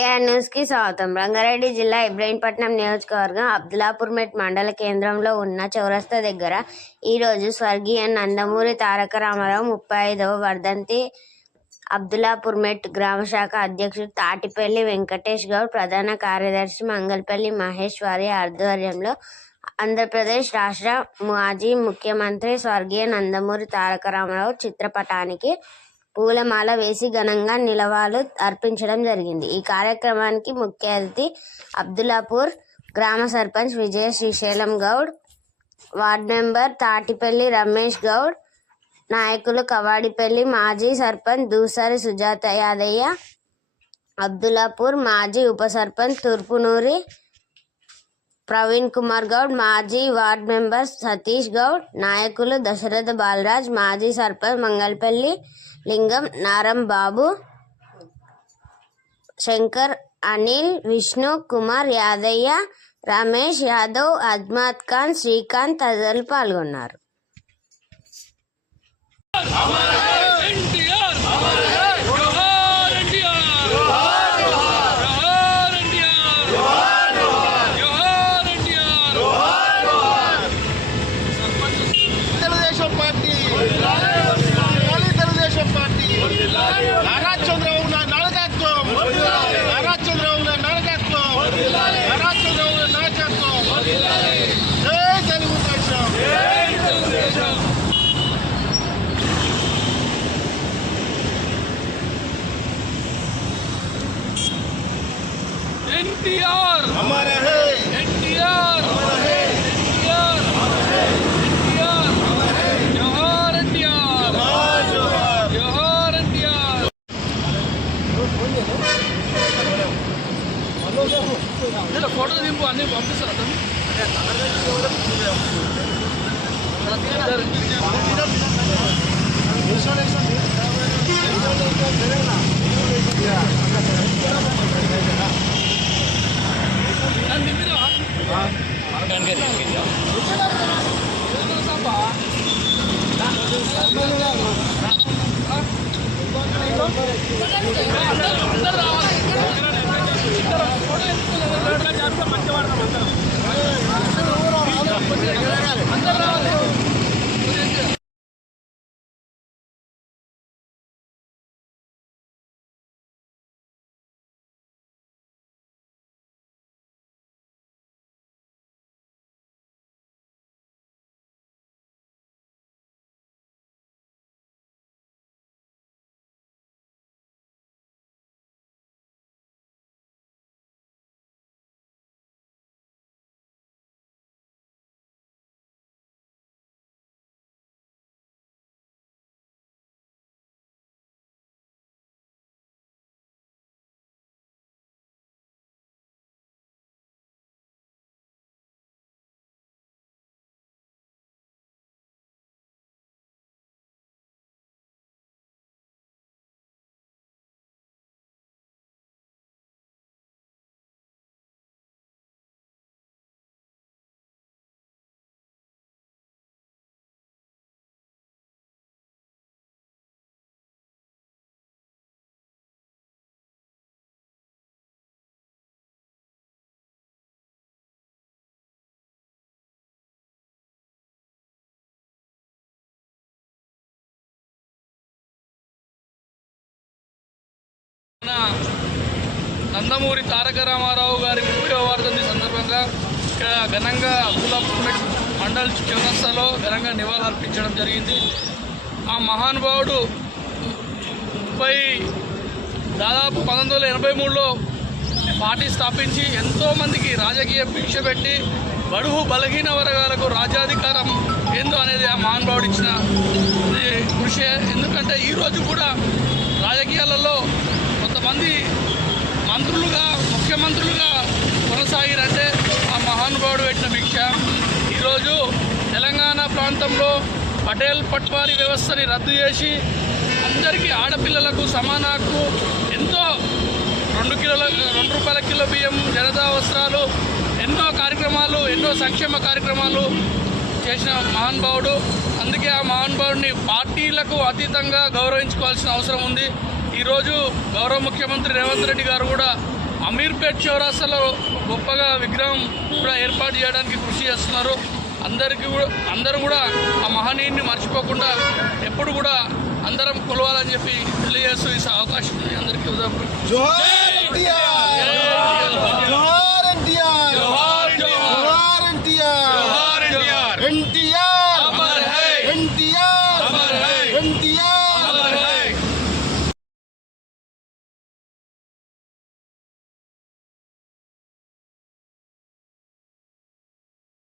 KR news కి స్వాగతం. రంగారెడ్డి జిల్లా ఇబ్రహీంపట్నం నియోజకవర్గం అబ్దులాపూర్మెట్ మండల కేంద్రంలో ఉన్న చౌరస్తా దగ్గర ఈరోజు స్వర్గీయ నందమూరి తారక రామారావు 35వ వర్ధంతి అబ్దులాపూర్మెట్ గ్రామశాఖ అధ్యక్షుడు తాటిపల్లి వెంకటేష్ గౌడ్, ప్రధాన కార్యదర్శి మంగళపల్లి మహేష్ వారి ఆధ్వర్యంలో ఆంధ్రప్రదేశ్ రాష్ట్ర మాజీ ముఖ్యమంత్రి స్వర్గీయ నందమూరి తారక రామారావు చిత్రపటానికి పూలమాల వేసి ఘనంగా నివాళులు అర్పించడం జరిగింది. ఈ కార్యక్రమానికి ముఖ్య అతిథి అబ్దులాపూర్ గ్రామ సర్పంచ్ విజయ శ్రీశైలం గౌడ్, వార్డ్ మెంబర్ తాటిపల్లి రమేష్ గౌడ్, నాయకులు కవాడిపల్లి మాజీ సర్పంచ్ దూసరి సుజాత యాదయ్య, అబ్దులాపూర్ మాజీ ఉప సర్పంచ్ తూర్పునూరి ప్రవీణ్ కుమార్ గౌడ్, మాజీ వార్డ్ మెంబర్ సతీష్ గౌడ్, నాయకులు దశరథ బాలరాజ్, మాజీ సర్పంచ్ మంగళపల్లి లింగం, నారం బాబు, శంకర్, అనిల్, విష్ణు కుమార్ యాదయ్య, రమేష్ యాదవ్, అజ్మత్ ఖాన్, శ్రీకాంత్ తదితరులు పాల్గొన్నారు. एनटीआर हमारा है, एनटीआर हमारा है, एनटीआर हमारा है, एनटीआर हमारा है, जोहार एनटीआर, जोहार जोहार एनटीआर. ఇలా ఫోటో దింపు అన్ని పంపిస్తారు నందమూరి తారక రామారావు గారి 30వ వర్ధంతి సందర్భంగా ఇక్కడ ఘనంగా అబ్దులాపూర్మెట్ మండల్ చౌరస్తాలో ఘనంగా నివాళులు అర్పించడం జరిగింది. ఆ మహానుభావుడు దాదాపు 1983లో పార్టీ స్థాపించి ఎంతోమందికి రాజకీయ భిక్ష పెట్టి బడుగు బలహీన వర్గాలకు రాజ్యాధికారం ఏందో అనేది ఆ మహానుభావుడు ఇచ్చిన కృషి. ఎందుకంటే ఈరోజు కూడా రాజకీయాలలో కొంతమంది మంత్రులుగా ముఖ్యమంత్రులుగా కొనసాగిరంటే ఆ మహానుభావుడు పెట్టిన భిక్ష. ఈరోజు తెలంగాణ ప్రాంతంలో పటేల్ పట్వారీ వ్యవస్థని రద్దు చేసి అందరికీ ఆడపిల్లలకు సమాన హక్కు, ఎంతో 2 రూపాయల కిలో బియ్యం, జనతా వస్త్రాలు, ఎన్నో కార్యక్రమాలు, ఎన్నో సంక్షేమ కార్యక్రమాలు చేసిన మహానుభావుడు. అందుకే ఆ మహానుభావుడిని పార్టీలకు అతీతంగా గౌరవించుకోవాల్సిన అవసరం ఉంది. ఈరోజు గౌరవ ముఖ్యమంత్రి రేవంత్ రెడ్డి గారు కూడా అమీర్పేట్ చౌరస్తాలో గొప్పగా విగ్రహం కూడా ఏర్పాటు చేయడానికి కృషి చేస్తున్నారు. అందరూ కూడా ఆ మహనీయుని మర్చిపోకుండా ఎప్పుడు కూడా అందరం కొలవాలని చెప్పి తెలియజేస్తూ ఈ అవకాశం అందరికీ ఉదయం